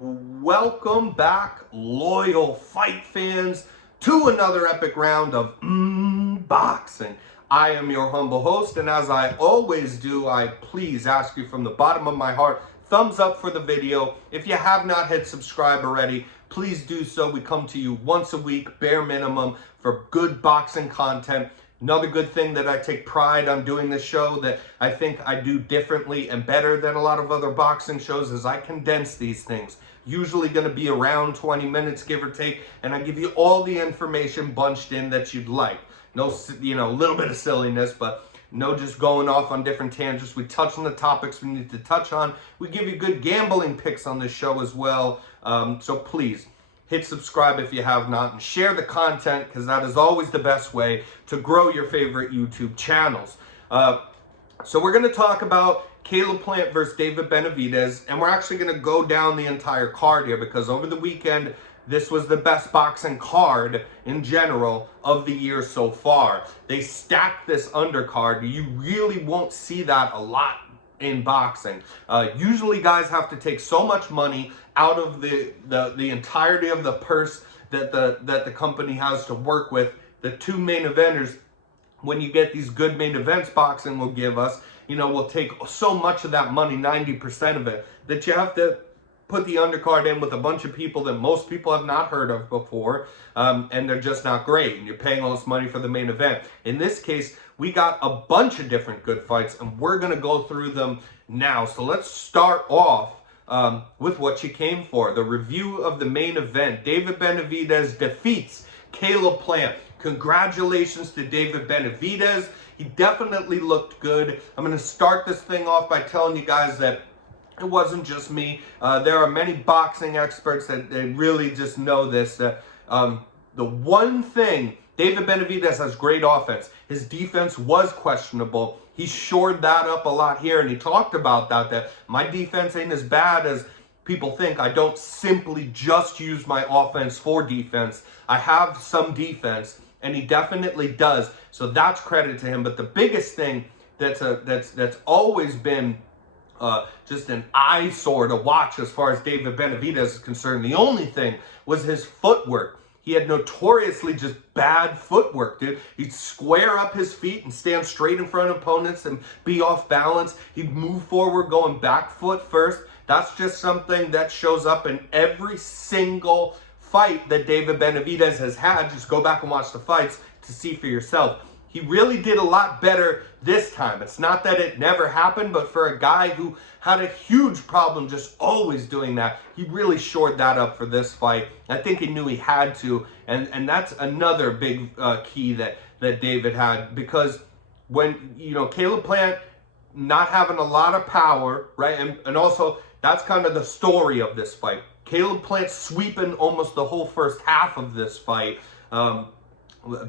Welcome back, loyal fight fans, to another epic round of boxing. I am your humble host, and as I always do, I please ask you from the bottom of my heart, thumbs up for the video. If you have not hit subscribe already, please do so. We come to you once a week, bare minimum, for good boxing content. Another good thing that I take pride on doing this show that I think I do differently and better than a lot of other boxing shows is I condense these things. Usually going to be around 20 minutes, give or take, and I give you all the information bunched in that you'd like. No, a little bit of silliness, but no just going off on different tangents. We touch on the topics we need to touch on. We give you good gambling picks on this show as well. So please, hit subscribe if you have not, and share the content, because that is always the best way to grow your favorite YouTube channels. So we're going to talk about Caleb Plant versus David Benavidez, and we're actually going to go down the entire card here, because over the weekend, this was the best boxing card in general of the year so far. They stacked this undercard. You really won't see that a lot in boxing. Usually guys have to take so much money out of the entirety of the purse that the company has to work with. The two main eventers, when you get these good main events boxing will give us, will take so much of that money, 90% of it, that you have to put the undercard in with a bunch of people that most people have not heard of before, and they're just not great, and you're paying all this money for the main event. In this case, we got a bunch of different good fights, and we're going to go through them now. So let's start off with what you came for, the review of the main event. David Benavidez defeats Caleb Plant. Congratulations to David Benavidez. He definitely looked good. I'm going to start this thing off by telling you guys that it wasn't just me. There are many boxing experts that they really just know this. The one thing, David Benavidez has great offense. His defense was questionable. He shored that up a lot here, and he talked about that my defense ain't as bad as people think. I don't simply just use my offense for defense. I have some defense, and he definitely does. So that's credit to him. But the biggest thing that's always been just an eyesore to watch as far as David Benavidez is concerned, the only thing was his footwork. He had notoriously just bad footwork, dude. He'd square up his feet and stand straight in front of opponents and be off balance. He'd move forward going back foot first. That's just something that shows up in every single fight that David Benavidez has had. Just go back and watch the fights to see for yourself. He really did a lot better this time. It's not that it never happened, but for a guy who had a huge problem just always doing that, he really shored that up for this fight. I think he knew he had to, and that's another big key that David had, because when, Caleb Plant not having a lot of power, right, and also that's kind of the story of this fight. Caleb Plant sweeping almost the whole first half of this fight,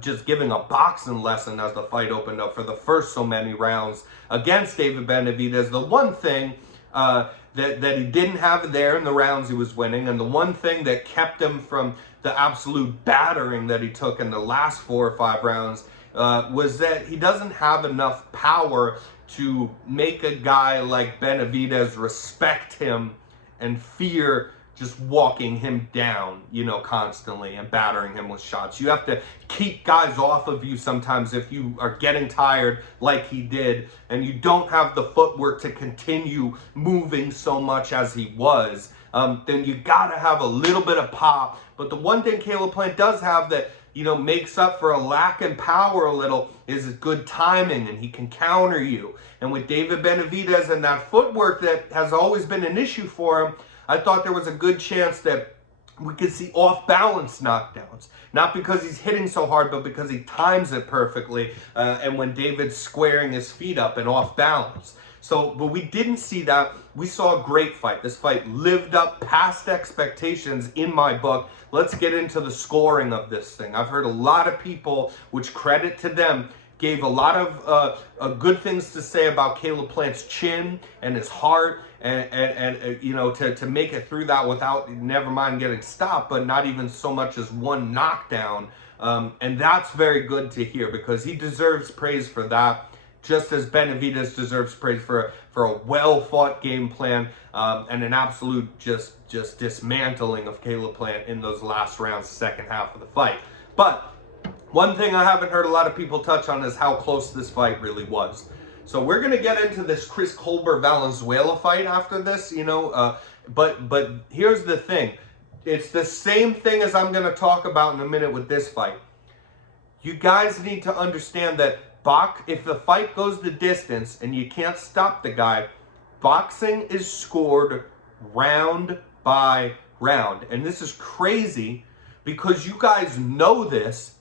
just giving a boxing lesson as the fight opened up for the first so many rounds against David Benavidez. The one thing that he didn't have there in the rounds he was winning, and the one thing that kept him from the absolute battering that he took in the last 4 or 5 rounds was that he doesn't have enough power to make a guy like Benavidez respect him and fear just walking him down, constantly and battering him with shots. You have to keep guys off of you sometimes if you are getting tired like he did, and you don't have the footwork to continue moving so much as he was, then you gotta have a little bit of pop. But the one thing Caleb Plant does have that, makes up for a lack in power a little is good timing, and he can counter you. And with David Benavidez and that footwork that has always been an issue for him, I thought there was a good chance that we could see off-balance knockdowns. Not because he's hitting so hard, but because he times it perfectly, and when David's squaring his feet up and off-balance. So, but we didn't see that. We saw a great fight. This fight lived up past expectations in my book. Let's get into the scoring of this thing. I've heard a lot of people, which credit to them, gave a lot of good things to say about Caleb Plant's chin and his heart, and to make it through that without, never mind getting stopped, but not even so much as one knockdown. And that's very good to hear, because he deserves praise for that. just as Benavidez deserves praise for a well-fought game plan and an absolute just dismantling of Caleb Plant in those last rounds, second half of the fight. But one thing I haven't heard a lot of people touch on is how close this fight really was. So we're going to get into this Chris Colbert-Valenzuela fight after this, but here's the thing. It's the same thing as I'm going to talk about in a minute with this fight. You guys need to understand that if the fight goes the distance and you can't stop the guy, boxing is scored round by round. And this is crazy because you guys know this,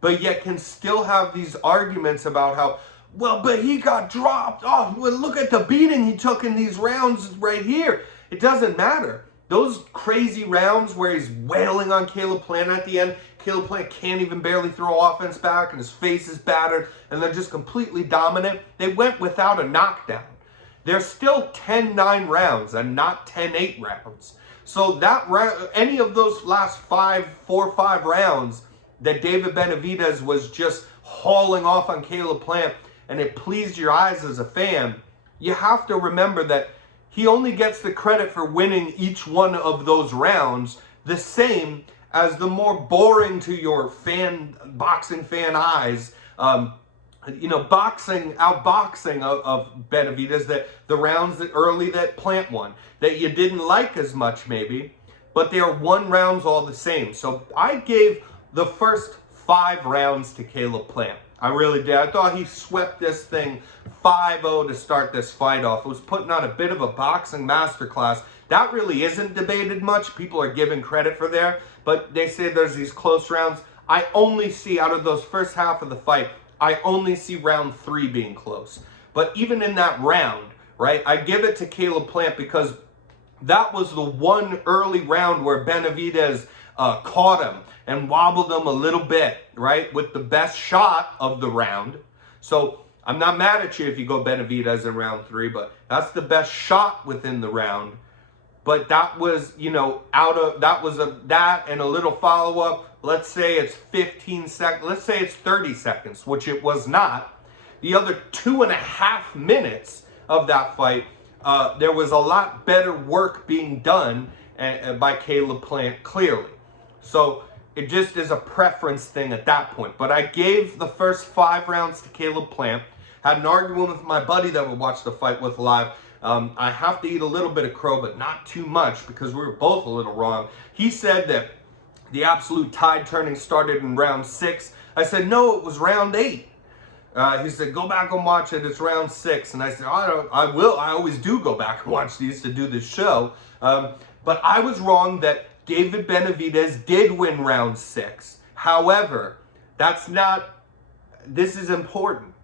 but yet can still have these arguments about how, well, but he got dropped. Oh, well, look at the beating he took in these rounds right here. It doesn't matter. Those crazy rounds where he's wailing on Caleb Plant at the end, Caleb Plant can't even barely throw offense back and his face is battered and they're just completely dominant. They went without a knockdown. They're still 10-9 rounds and not 10-8 rounds. So that any of those last 4 or 5 rounds that David Benavidez was just hauling off on Caleb Plant and it pleased your eyes as a fan, you have to remember that he only gets the credit for winning each one of those rounds, the same as the more boring to your boxing fan eyes, outboxing of Benavidez, that the rounds that Plant won, that you didn't like as much maybe, but they are 1 rounds all the same. So I gave the first 5 rounds to Caleb Plant. I really did. I thought he swept this thing 5-0 to start this fight off. It was putting on a bit of a boxing masterclass. That really isn't debated much. People are giving credit for there, but they say there's these close rounds. I only see, out of those first half of the fight, I only see round 3 being close. But even in that round, right, I give it to Caleb Plant because that was the one early round where Benavidez caught him and wobbled him a little bit, right, with the best shot of the round. So I'm not mad at you if you go Benavidez in round 3, but that's the best shot within the round. But that was, that and a little follow-up. Let's say it's 15 seconds. Let's say it's 30 seconds, which it was not. The other 2.5 minutes of that fight, there was a lot better work being done by Caleb Plant, clearly. So it just is a preference thing at that point. But I gave the first 5 rounds to Caleb Plant. Had an argument with my buddy that we watched the fight with live. I have to eat a little bit of crow, but not too much because we were both a little wrong. He said that the absolute tide turning started in round 6. I said, no, it was round 8. He said, go back and watch it. It's round 6. And I said, I will. I always do go back and watch these to do this show. But I was wrong that David Benavidez did win round 6. However, this is important.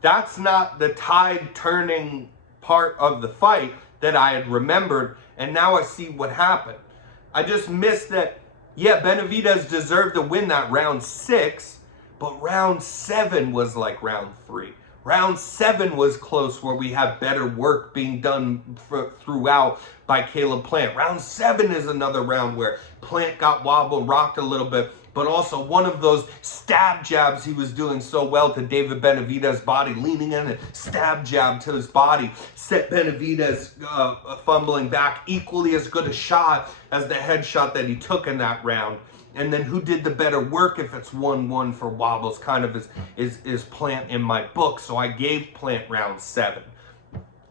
That's not the tide turning part of the fight that I had remembered, and now I see what happened. I just missed that, yeah, Benavidez deserved to win that round 6, but round 7 was like round 3. Round 7 was close, where we have better work being done throughout by Caleb Plant. Round 7 is another round where Plant got wobbled, rocked a little bit, but also one of those stab jabs he was doing so well to David Benavidez's body, leaning in and stab jab to his body, set Benavidez fumbling back, equally as good a shot as the headshot that he took in that round. And then who did the better work if it's 1-1 for wobbles, kind of is Plant in my book. So I gave Plant round 7.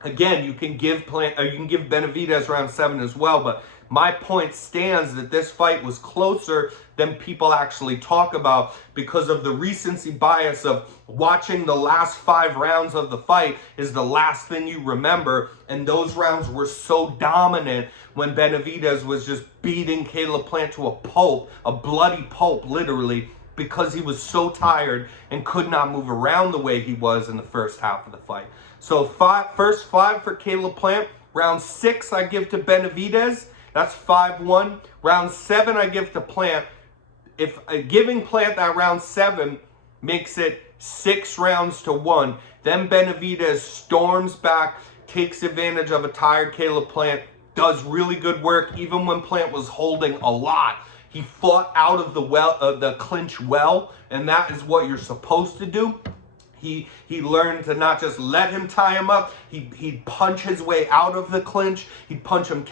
Again, you can give Benavidez round 7 as well, but my point stands that this fight was closer than people actually talk about because of the recency bias of watching the last 5 rounds of the fight is the last thing you remember, and those rounds were so dominant when Benavidez was just beating Caleb Plant to a pulp, a bloody pulp literally, because he was so tired and could not move around the way he was in the first half of the fight. So first 5 for Caleb Plant. Round 6 I give to Benavidez. That's 5-1. Round 7 I give to Plant. If giving Plant that round 7 makes it 6 rounds to 1, then Benavidez storms back, takes advantage of a tired Caleb Plant, does really good work even when Plant was holding a lot. He fought out of the clinch well, and that is what you're supposed to do. He learned to not just let him tie him up. He'd punch his way out of the clinch. He'd punch him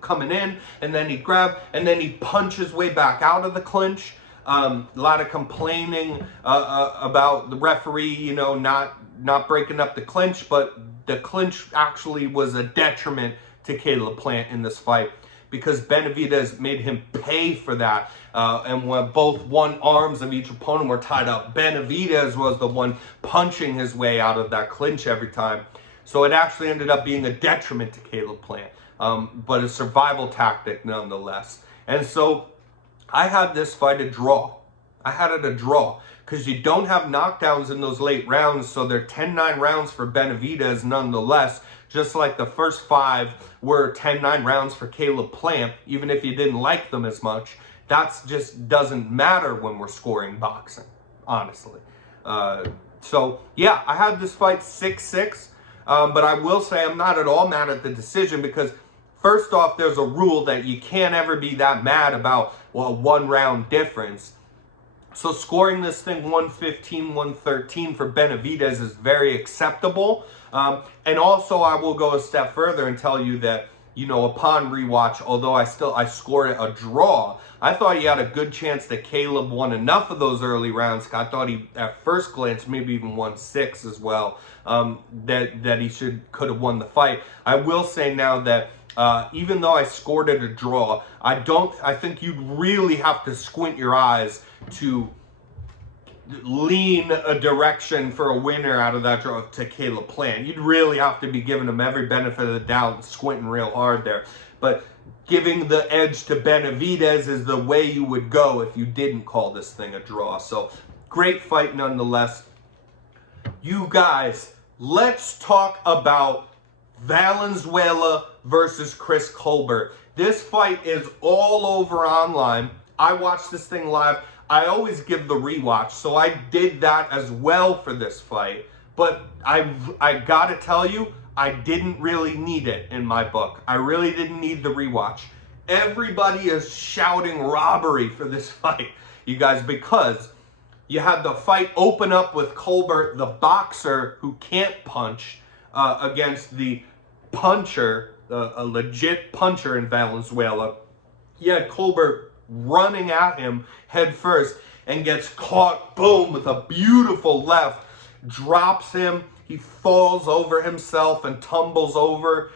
coming in, and then he'd grab, and then he'd punch his way back out of the clinch. A lot of complaining about the referee, you know, not breaking up the clinch, but the clinch actually was a detriment to Caleb Plant in this fight, because Benavidez made him pay for that. And when both one arms of each opponent were tied up, Benavidez was the one punching his way out of that clinch every time. So it actually ended up being a detriment to Caleb Plant, but a survival tactic nonetheless. And so I had this fight a draw. I had it a draw because you don't have knockdowns in those late rounds, so they're 10-9 rounds for Benavidez nonetheless, just like the first 5 were 10-9 rounds for Caleb Plant, even if you didn't like them as much. That just doesn't matter when we're scoring boxing, honestly. So, yeah, I had this fight 6-6, but I will say I'm not at all mad at the decision because, first off, there's a rule that you can't ever be that mad about a one-round difference. So scoring this thing 115-113 for Benavidez is very acceptable. And also, I will go a step further and tell you that, you know, upon rewatch, although I scored a draw, I thought he had a good chance that Caleb won enough of those early rounds. I thought he, at first glance, maybe even won 6 as well, that he could have won the fight. I will say now that even though I scored it a draw, I think you'd really have to squint your eyes to lean a direction for a winner out of that draw to Caleb Plant. You'd really have to be giving him every benefit of the doubt and squinting real hard there. But giving the edge to Benavidez is the way you would go if you didn't call this thing a draw. So, great fight nonetheless. You guys, let's talk about Valenzuela versus Chris Colbert. This fight is all over online. I watched this thing live. I always give the rewatch, so I did that as well for this fight. But I gotta tell you, I didn't really need it in my book. I really didn't need the rewatch. Everybody is shouting robbery for this fight, you guys, because you had the fight open up with Colbert, the boxer who can't punch, against the puncher, a legit puncher in Valenzuela. You had Colbert running at him head first and gets caught, boom, with a beautiful left, drops him. He falls over himself and tumbles over.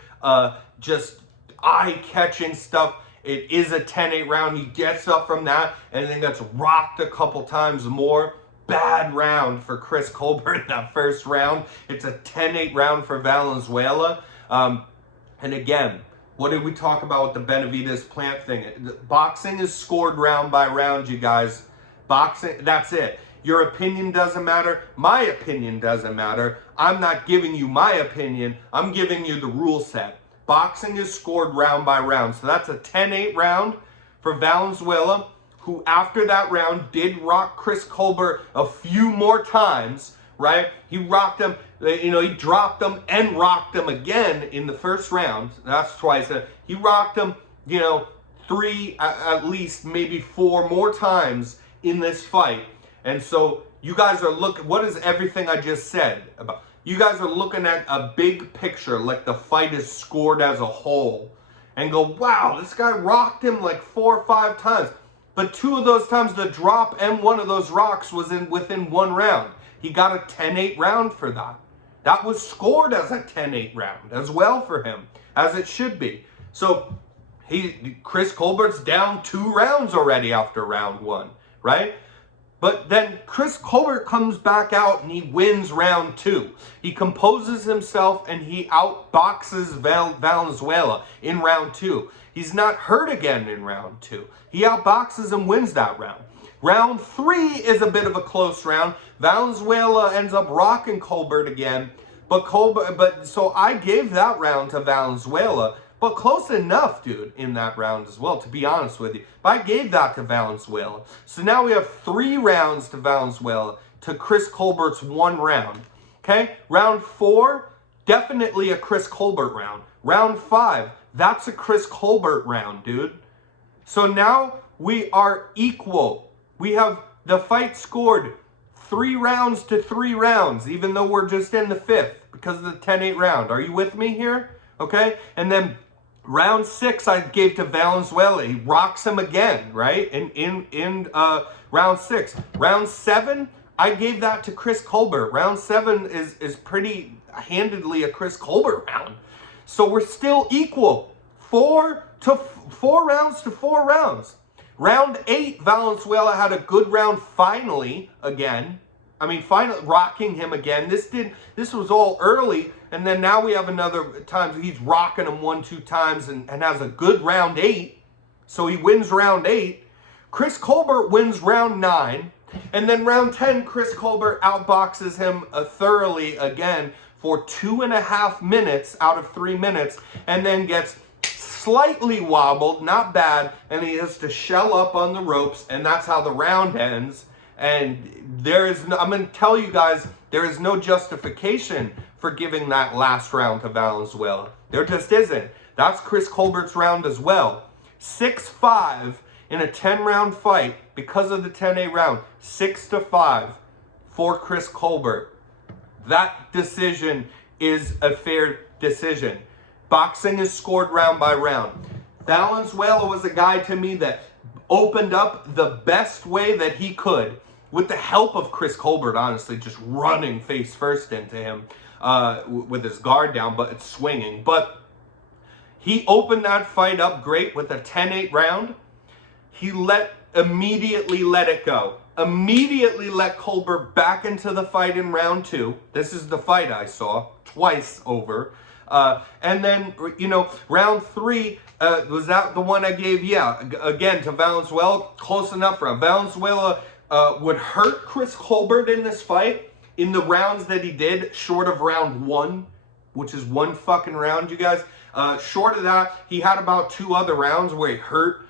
Just eye-catching stuff. It is a 10-8 round. He gets up from that and then gets rocked a couple times more. Bad round for Chris Colbert in that first round. It's a 10-8 round for Valenzuela. And again, what did we talk about with the Benavidez Plant thing? Boxing is scored round by round, you guys. Boxing, that's it. Your opinion doesn't matter. My opinion doesn't matter. I'm not giving you my opinion. I'm giving you the rule set. Boxing is scored round by round. So that's a 10-8 round for Valenzuela, who after that round did rock Chris Colbert a few more times, right? He rocked him, you know, he dropped him and rocked him again in the first round. That's twice. He rocked him, you know, 3, at least maybe 4 more times in this fight. And so you guys are looking, what is everything I just said about? You guys are looking at a big picture, like the fight is scored as a whole, and go, wow, this guy rocked him like 4 or 5 times. But 2 of those times the drop and 1 of those rocks was within 1 round. He got a 10-8 round for that. That was scored as a 10-8 round as well for him, as it should be. So Chris Colbert's down 2 rounds already after round 1, right? But then Chris Colbert comes back out and he wins round 2. He composes himself and he outboxes Valenzuela in round 2. He's not hurt again in round 2. He outboxes and wins that round. Round 3 is a bit of a close round. Valenzuela ends up rocking Colbert again. So I gave that round to Valenzuela. But close enough, dude, in that round as well, to be honest with you. But I gave that to Valenzuela. So now we have 3 rounds to Valenzuela to Chris Colbert's 1 round. Okay? Round 4, definitely a Chris Colbert round. Round 5, that's a Chris Colbert round, dude. So now we are equal. We have the fight scored 3 rounds to 3 rounds, even though we're just in the 5th because of the 10-8 round. Are you with me here? Okay? And then round 6 I gave to Valenzuela. He rocks him again, right? In round 6. Round 7, I gave that to Chris Colbert. Round 7 is pretty handedly a Chris Colbert round. So we're still equal. 4 rounds to 4 rounds. Round 8, Valenzuela had a good round finally again. I mean, finally rocking him again. This was all early, and then now we have another time he's rocking him 1-2 times and has a good round 8. So he wins round 8. Chris Colbert wins round 9. And then round 10, Chris Colbert outboxes him thoroughly again for 2.5 minutes out of 3 minutes, and then gets slightly wobbled, not bad, and he has to shell up on the ropes, and that's how the round ends. And I'm going to tell you guys, there is no justification for giving that last round to Valenzuela. There just isn't. That's Chris Colbert's round as well. 6-5 in a 10-round fight because of the 10-8 round. 6-5 for Chris Colbert. That decision is a fair decision. Boxing is scored round by round. Valenzuela was a guy to me that opened up the best way that he could, with the help of Chris Colbert, honestly, just running face first into him with his guard down, but it's swinging. But he opened that fight up great with a 10-8 round. He immediately let it go. Immediately let Colbert back into the fight in round 2. This is the fight I saw twice over. And then, round 3, was that the one I gave? Yeah, again, to Valenzuela. Close enough round. Valenzuela would hurt Chris Colbert in this fight in the rounds that he did, short of round 1, which is 1 fucking round, you guys. Short of that, he had about 2 other rounds where he hurt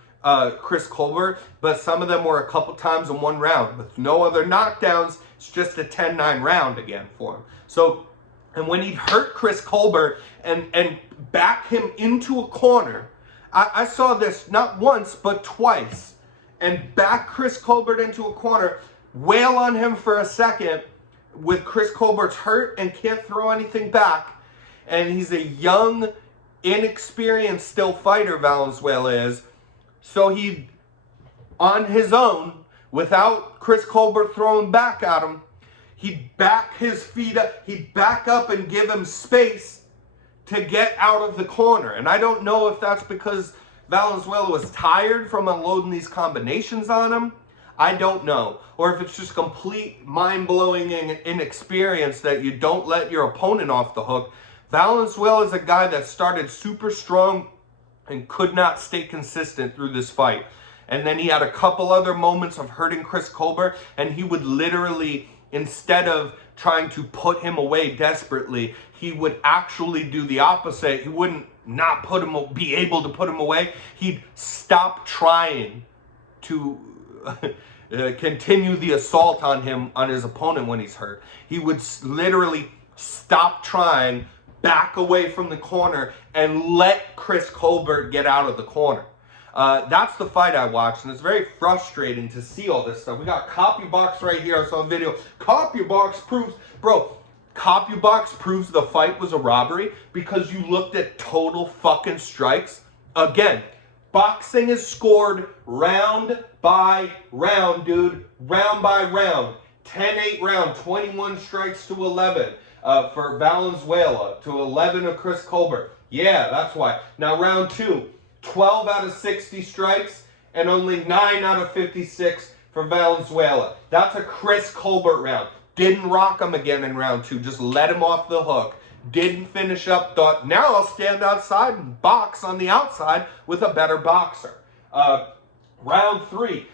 Chris Colbert, but some of them were a couple times in 1 round with no other knockdowns. It's just a 10-9 round again for him. So, and when he'd hurt Chris Colbert and back him into a corner, I saw this not once but twice, and back Chris Colbert into a corner, wail on him for a second with Chris Colbert's hurt and can't throw anything back, and he's a young, inexperienced still fighter, Valenzuela is. So he, on his own, without Chris Colbert throwing back at him, he'd back his feet up, he'd back up and give him space to get out of the corner. And I don't know if that's because Valenzuela was tired from unloading these combinations on him. I don't know. Or if it's just complete mind-blowing inexperience that you don't let your opponent off the hook. Valenzuela is a guy that started super strong and could not stay consistent through this fight. And then he had a couple other moments of hurting Chris Colbert, and he would literally, instead of trying to put him away desperately, he would actually do the opposite. He wouldn't not be able to put him away. He'd stop trying to continue the assault on his opponent when he's hurt. He would literally stop trying, back away from the corner, and let Chris Colbert get out of the corner. That's the fight I watched, and it's very frustrating to see all this stuff. We got CopyBox right here. I saw a video. CopyBox proves the fight was a robbery because you looked at total fucking strikes. Again, boxing is scored round by round, dude. Round by round. 10-8 round, 21 strikes to 11 for Valenzuela, to 11 of Chris Colbert. Yeah, that's why. Now round 2, 12 out of 60 strikes and only 9 out of 56 for Valenzuela. That's a Chris Colbert round. Didn't rock him again in round 2. Just let him off the hook. Didn't finish up. Thought, now I'll stand outside and box on the outside with a better boxer. Round 3,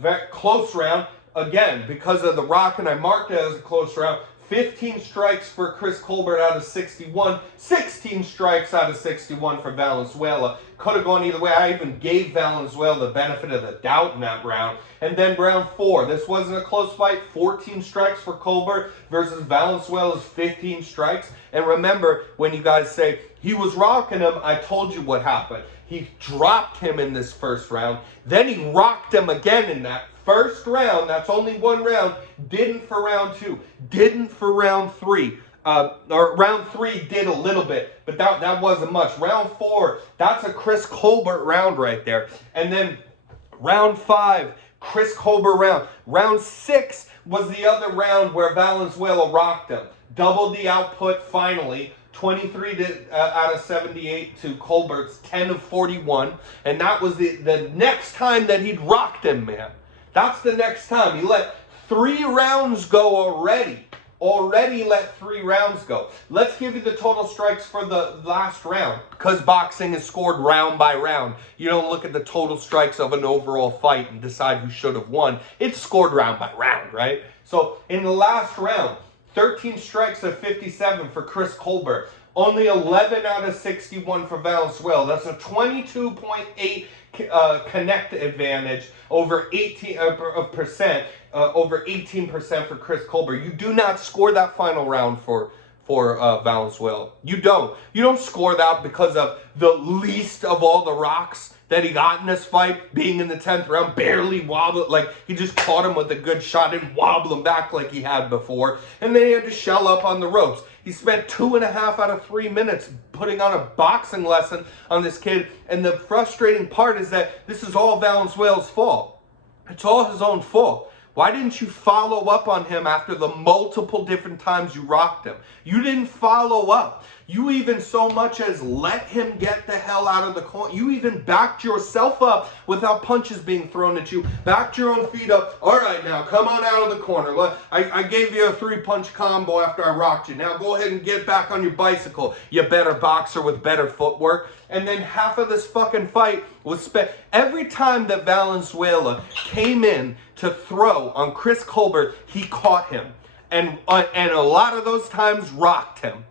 very close round. Again, because of the rock, and I marked it as a close round. 15 strikes for Chris Colbert out of 61. 16 strikes out of 61 for Valenzuela. Could have gone either way. I even gave Valenzuela the benefit of the doubt in that round. And then round 4. This wasn't a close fight. 14 strikes for Colbert versus Valenzuela's 15 strikes. And remember, when you guys say, he was rocking him. I told you what happened. He dropped him in this first round. Then he rocked him again in that first round. That's only one round. Didn't for round 2. Didn't for round 3. Or round 3 did a little bit, but that wasn't much. Round 4, that's a Chris Colbert round right there. And then round 5, Chris Colbert round. Round 6 was the other round where Valenzuela rocked him. Doubled the output finally. 23 out of 78 to Colbert's 10 of 41. And that was the next time that he'd rocked him, man. That's the next time. He let 3 rounds go already. Already let 3 rounds go. Let's give you the total strikes for the last round. Because boxing is scored round by round. You don't look at the total strikes of an overall fight and decide who should have won. It's scored round by round, right? So in the last round, 13 strikes of 57 for Chris Colbert. Only 11 out of 61 for Valenzuela. That's a 22.8 connect advantage over 18% over 18% for Chris Colbert. You do not score that final round for Valenzuela. You don't score that because of the least of all the rocks that he got in this fight, being in the 10th round, barely wobbled, like he just caught him with a good shot and wobbled him back like he had before, and then he had to shell up on the ropes. He spent 2.5 out of 3 minutes putting on a boxing lesson on this kid, and the frustrating part is that this is all Valenzuela's fault. It's all his own fault. Why didn't you follow up on him after the multiple different times you rocked him? You didn't follow up. You even so much as let him get the hell out of the corner. You even backed yourself up without punches being thrown at you. Backed your own feet up. All right, now come on out of the corner. I gave you a 3-punch combo after I rocked you. Now go ahead and get back on your bicycle, you better boxer with better footwork. And then half of this fucking fight was spent. Every time that Valenzuela came in to throw on Chris Colbert, he caught him. And a lot of those times rocked him.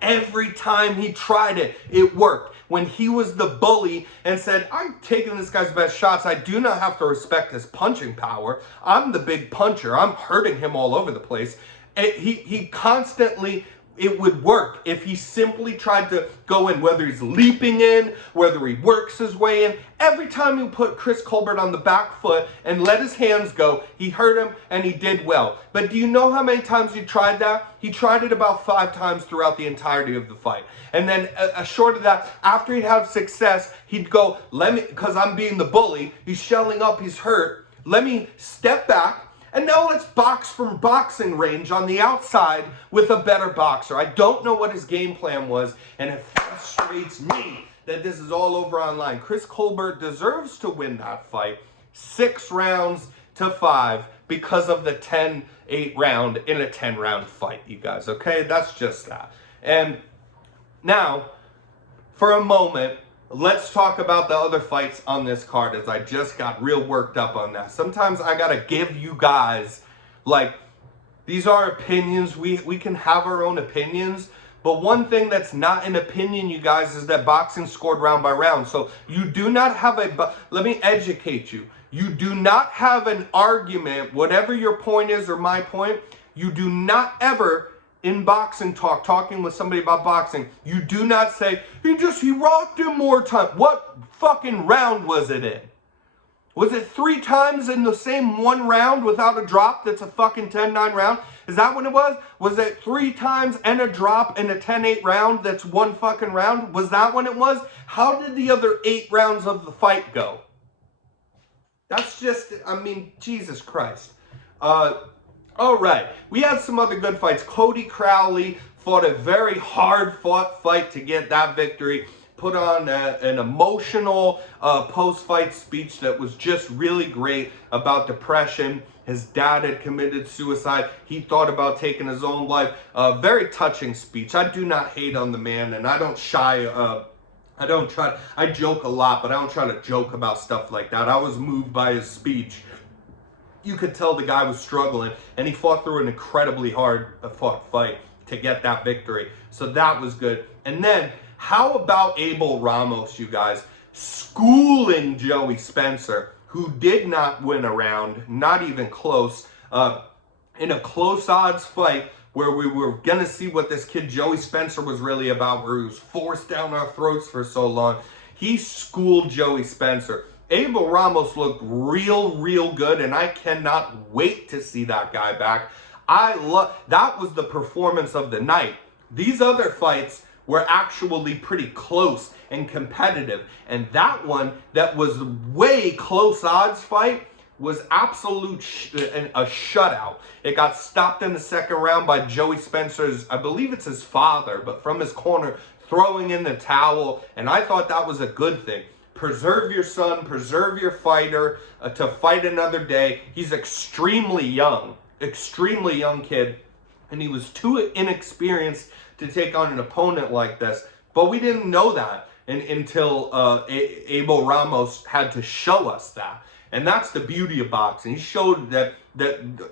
Every time he tried it, it worked. When he was the bully and said, I'm taking this guy's best shots, I do not have to respect his punching power. I'm the big puncher. I'm hurting him all over the place. And he constantly, it would work if he simply tried to go in, whether he's leaping in, whether he works his way in. Every time you put Chris Colbert on the back foot and let his hands go, he hurt him and he did well. But do you know how many times he tried that? He tried it about 5 times throughout the entirety of the fight. And then short of that, after he'd have success, he'd go, because I'm being the bully, he's shelling up, he's hurt, let me step back, and now let's box from boxing range on the outside with a better boxer. I don't know what his game plan was, and it frustrates me that this is all over online. Chris Colbert deserves to win that fight 6 rounds to 5 because of the 10-8 round in a 10-round fight, you guys, okay? That's just that. And now, for a moment, let's talk about the other fights on this card, as I just got real worked up on that. Sometimes I gotta give you guys, like, these are opinions. We can have our own opinions. But one thing that's not an opinion, you guys, is that boxing scored round by round. So you do not have let me educate you. You do not have an argument, whatever your point is or my point, you do not ever, in boxing talk, talking with somebody about boxing, you do not say, he rocked him more time. What fucking round was it in? Was it 3 times in the same one round without a drop that's a fucking 10-9 round? Is that what it was? Was it 3 times and a drop in a 10-8 round that's one fucking round? Was that when it was? How did the other 8 rounds of the fight go? That's just, I mean, Jesus Christ. All right, we had some other good fights. Cody Crowley fought a very hard-fought fight to get that victory. Put on an emotional post-fight speech that was just really great about depression. His dad had committed suicide. He thought about taking his own life. Very touching speech. I do not hate on the man, and I don't I joke a lot, but I don't try to joke about stuff like that. I was moved by his speech. You could tell the guy was struggling, and he fought through an incredibly hard fought fight to get that victory. So that was good. And then, how about Abel Ramos, you guys, schooling Joey Spencer, who did not win a round, not even close, in a close odds fight where we were going to see what this kid Joey Spencer was really about, where he was forced down our throats for so long. He schooled Joey Spencer. Abel Ramos looked real good, and I cannot wait to see that guy back. That was the performance of the night. These other fights were actually pretty close and competitive, and that one that was way close odds fight was absolute a shutout. It got stopped in the second round by Joey Spencer's, I believe it's his father, but from his corner, throwing in the towel, and I thought that was a good thing. Preserve your son, preserve your fighter to fight another day. He's extremely young kid, and he was too inexperienced to take on an opponent like this. But we didn't know that until Abel Ramos had to show us that. And that's the beauty of boxing. He showed that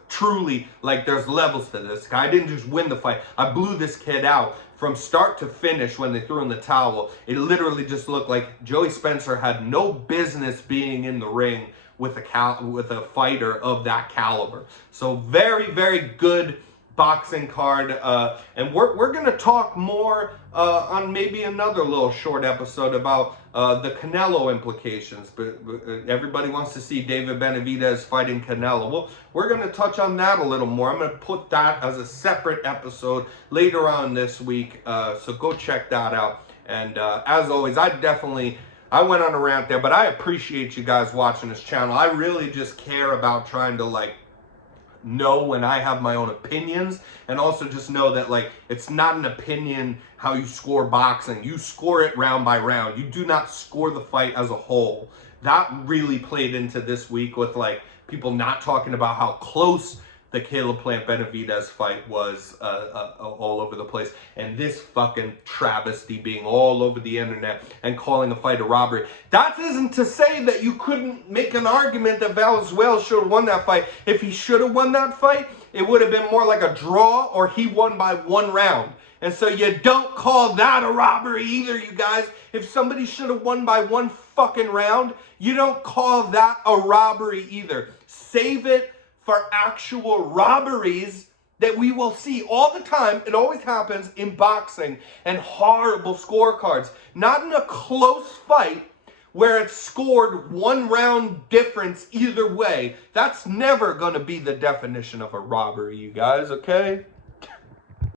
truly, like, there's levels to this guy. I didn't just win the fight. I blew this kid out from start to finish when they threw in the towel. It literally just looked like Joey Spencer had no business being in the ring with a fighter of that caliber. So very good boxing card, and we're going to talk more on maybe another little short episode about the Canelo implications, but everybody wants to see David Benavidez fighting Canelo. Well, we're going to touch on that a little more. I'm going to put that as a separate episode later on this week, so go check that out. And as always, I went on a rant there, but I appreciate you guys watching this channel. I really just care about trying to, like, know when I have my own opinions, and also just know that, like, it's not an opinion how you score boxing. You score it round by round. You do not score the fight as a whole. That really played into this week with, like, people not talking about how close the Caleb Plant Benavidez fight was all over the place, and this fucking travesty being all over the internet and calling a fight a robbery. That isn't to say that you couldn't make an argument that Valenzuela should have won that fight. If he should have won that fight, it would have been more like a draw, or he won by 1 round. And so you don't call that a robbery either, you guys. If somebody should have won by 1 fucking round, you don't call that a robbery either. Save it for actual robberies that we will see all the time. It always happens in boxing, and horrible scorecards. Not in a close fight where it's scored 1 round difference either way. That's never going to be the definition of a robbery, you guys, okay?